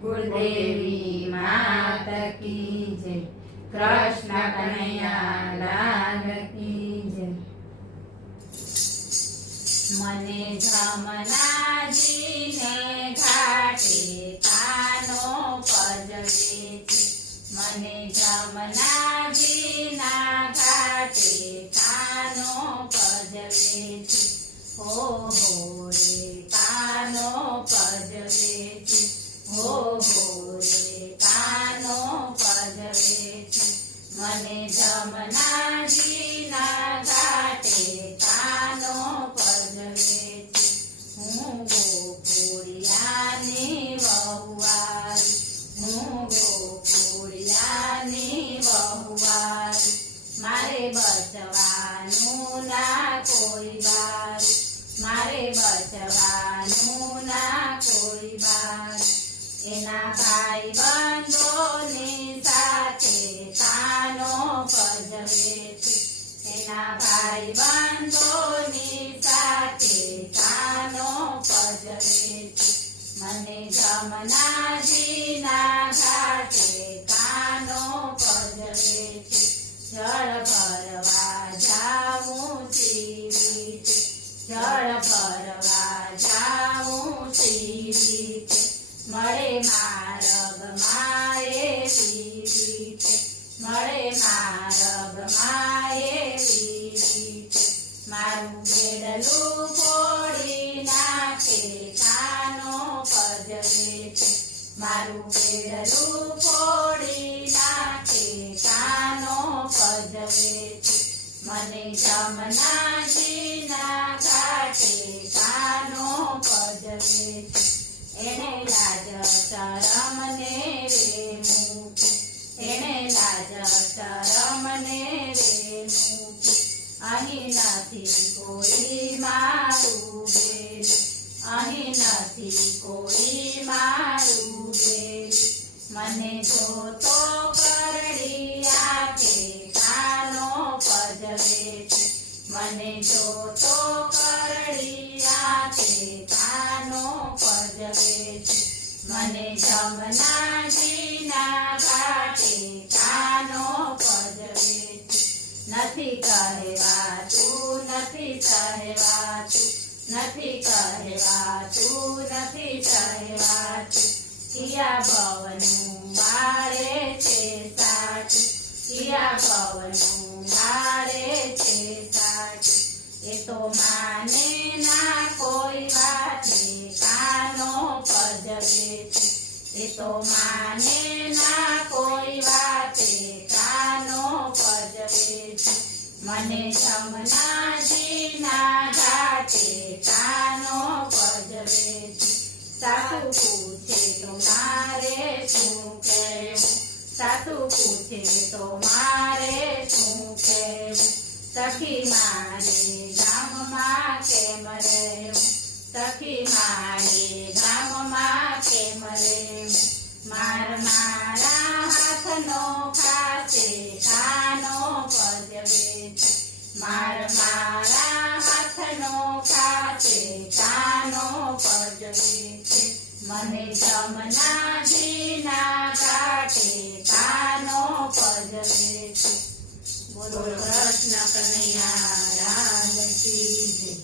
કુળદેવી માત કી જય, કૃષ્ણ કનૈયા લાલ કી જય. મને જમનાજીને ઘાટે કાનો પજવે છે, મને જમનાજીના ઘાટે કાનો પજવે છે. હો રે કાનો પજવે છે, હો રે કાનો પજવે છે. મને જમનાજીના ઘાટે કાનો પજવે છે. હું ગોકુળિયાની વહુવારી, હું ગોકુળિયાની વહુવારી. મારે બચવાનું ના કોઈ બારી, મારે બચવાનું ના કોઈ બારી. એના ભાઈ બંધોની સાથે કાનો પજવે છે, એના ભાઈ બંધોની સાથે કાનો પજવે છે. મને જમનાજીના ઘાટે કાનો પજવે છે. જળ ભરવા જાઉં સીરીતે, જળ ભરવા જાઉં સીરીતે. મળે માર્ગ માએવી રીતે, મળે માર્ગ માએવી રીતે. મારું બેડલું ફોડી નાખે કાનો પજવે છે, મારું બેડલું ફોડી નાખે કાનો પજવે છે. મને જમનાજીના ઘાટે કાનો પજવે છે. એને લાજ શરમને રે મૂકી, એને લાજ શરમને રે મૂકી. અહીં નથી કોઈ મારું બેન, અહીં નથી કોઈ મારું બેન. મને જોતો કરડી આંખે કાનો પજવે છે, મને જોતો કરડી આંખે કાનો પજવે છે. મને જમનાજીના ઘાટે કાનો પજવે છે. નથી કહેવાતું, નથી કહેવાતું, નથી કહેવાતું, નથી કહેવાતું. કિયા ભવનું મારે છે સાચું, કિયા ભવનું મારે છે સાચું. એ તો માને ના કોઈ વાતે કાનો પજવે છે, એ તો માને ના કોઈ વાતે કાનો પજવે છે. મને જમનાજીના ઘાટે કાનો પજવે છે. સાસુ પૂછે તો મારે શું કહેવું, સાસુ પૂછે તો મારે શું કહેવું. સખી મારે ગામમાં કેમ રહેવું, સખી મારે ગામમાં કેમ રહેવું. મારા હાથનો ખાશે કાનો પજવે છે, મારા હાથનો ખાશે કાનો પજવે છે. મને જમનાજીના ઘાટે કાનો પજવે છે. બોલો કૃષ્ણ કનૈયા લાલ કી જય.